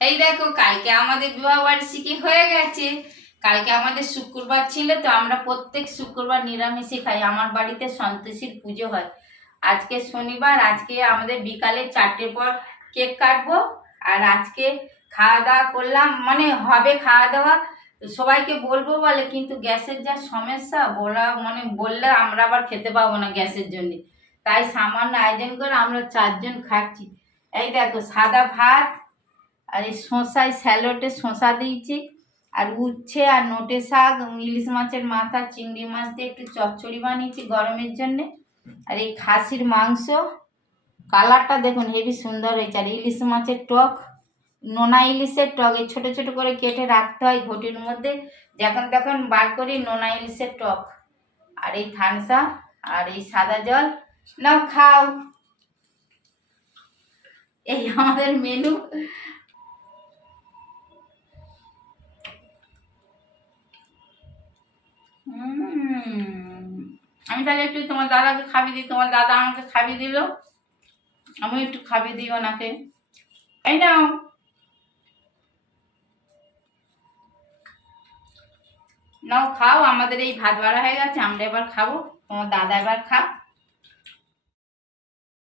এই দেখো, কালকে আমাদের বিবাহ বার্ষিকী হয়ে গেছে। কালকে আমাদের শুক্রবার ছিল, তো আমরা প্রত্যেক শুক্রবার নিরামিষই খাই। আমার বাড়িতে সন্তোষীর পুজো হয়। আজকে শনিবার, আজকে আমাদের বিকালে 4টের পর কেক কাটবো। আর আজকে খাওয়া দাওয়া করলাম, মানে হবে খাওয়া দাওয়া, সবাইকে বলবো বলে, কিন্তু গ্যাসের যা সমস্যা, বললে আমরা আবার খেতে পাবো না গ্যাসের জন্য। তাই সামান্য আয়োজন করে আমরা 4জন খাচ্ছি। এই দেখো, সাদা ভাত, আর এই শসায় স্যালোটে শসা দিয়েছি, আর উচ্ছে আর নোটে শাক, ইলিশ মাছের মাথা, চিংড়ি মাছ দিয়ে একটু চচ্চড়ি বানিয়েছি গরমের জন্যে। আর এই খাসির মাংস, কালারটা দেখুন হেবি সুন্দর হয়েছে। আর ইলিশ মাছের টক, নোনা ইলিশের টক, এই ছোটো ছোটো করে কেটে রাখতে হয় ঘটির মধ্যে, যখন তখন বার করি নোনা ইলিশের টক। আর এই থানসা, আর এই সাদা জল। নাও খাও, এই আমাদের মেনু। আমি তাহলে একটু তোমার দাদাকে খাবি দিই, তোমার দাদা আমাকে খাবি দিল, আমি একটু খাবি দিই ওনাকে। এই নাও। নাও খাও, আমাদের এই ভাত বাড়া হয়ে গেছে, আমরা এবার খাবো, তোমার দাদা এবার খা।